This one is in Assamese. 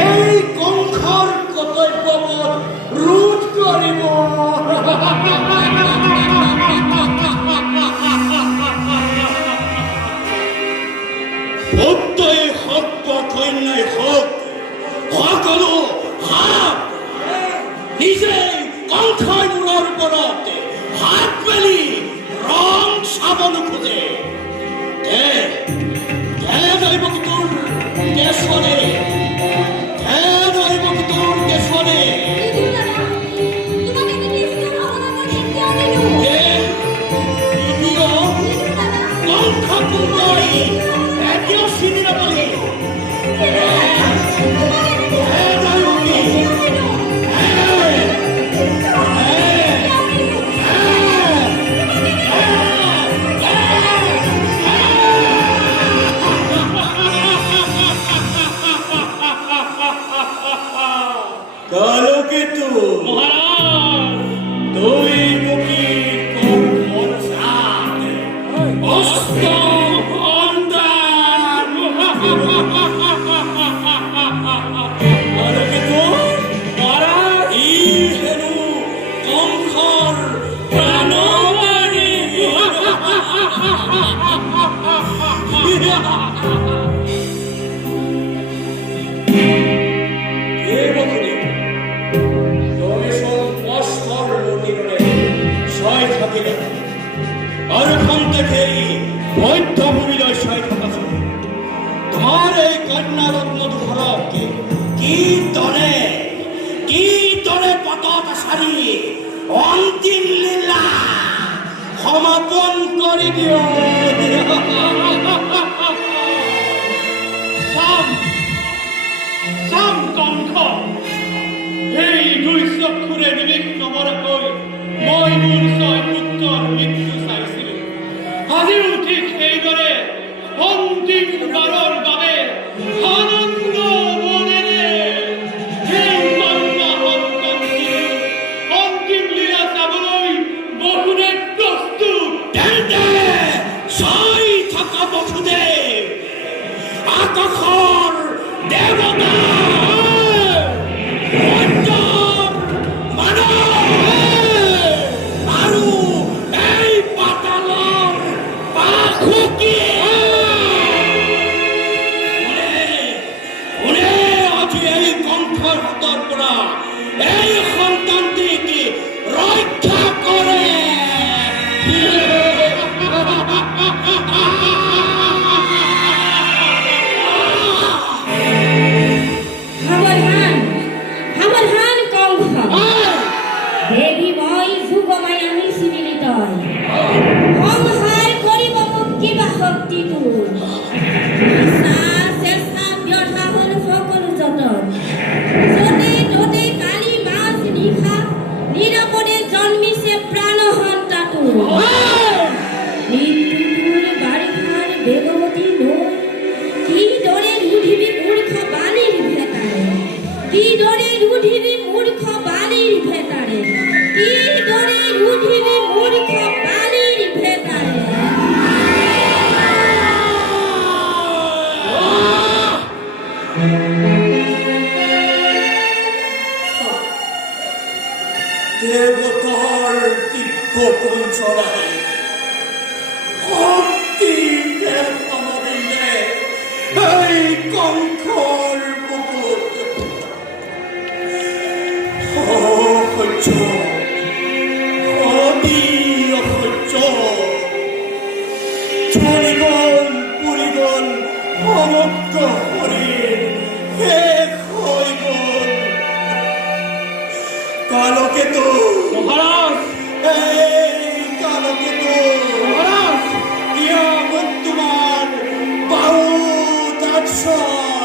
এই কংসৰ কৰ্তব্যবোধ ৰোধ কৰিব। সত্যই সত্য কন্যাই হক, সকলো হাত নিজেই কংসৰ মূৰৰ ওপৰত হাত মেলি ৰং চাব নোখোজে। দৈৱকীটোৰ কেশৰে দৈৱকীটোৰ কেশৰে কংসকুন্দৰী এতিয়াও চিনি নাপালি। কালকেতু মহারাজ, দুই মুখী কোন সাথ অস্ত অন্তান। কালকেতু মহারাজ, ই হেনু কংসৰ প্ৰাণবাণী। আৰু খন্তে খেৰি মধ্যভূমিলৈ চাই থকাছিল। তোমাৰ এই কন্যা ৰত্নধৰক কি দৰে পতত সাৰি অন্তিম লীলা সমাপন কৰি দিওঁ। চাম কংস, এই দুই চক্ষুৰে নিমিষ নমৰাকৈ মই মোৰ 6 পুত্ৰৰ মৃত্যু চাইছিলো। আজিও ঠিক সেইদৰে অন্তিম বাৰৰ বাবে আনন্দ মনেৰে সেই কন্যা সন্তানটিৰ অন্তিম লীলা চাবলৈ বহুতে প্ৰস্তুত। তেন্তে চাই থকা বসুদেৱ আকাশৰ দেৱতা আৰু এই পাতালৰ কোনে আজি এই কংসৰ হাতৰ পৰা এই সন্তানটিক ৰক্ষা কৰে? সাৱধান কংস, দেৱী মই যুগমায়া নিচিনি তই সংহাৰ কৰিব মোক কিবা শক্তি তোৰ। চেষ্টা ব্যথা হ'ল সকলো যতন, য'তে ত'তে কালি মাজ নিশা নিৰাপদে জন্মিছে প্ৰাণ সন্তা তোৰ। মৃত্যুৰ বাৰিষাৰ বেগৱতী নৈ কিদৰে ৰুধিবি মূৰ্খ বালিৰ ভেটাৰে, কিদৰে ৰুধিবি মূৰ্খ বালিৰ ভেটাৰে, কিদৰে ৰুধিবি মূৰ্খ বালিৰ ভেটাৰে। দেৱতাৰ দিব্য পঞ্চৰাই শক্তি দেৱতামদিলে এই কংসৰ বুকুত অসহ্য অতি অসহ্য জ্বলি গ'ল পুৰি গ'ল সমগ্ৰ শৰীৰ শেষ হৈ গ'ল। কালকেতু মহাৰাজ, কালকেতু মহাৰাজ, দিয়া মোক তোমাৰ বাহু দাৰ্শন।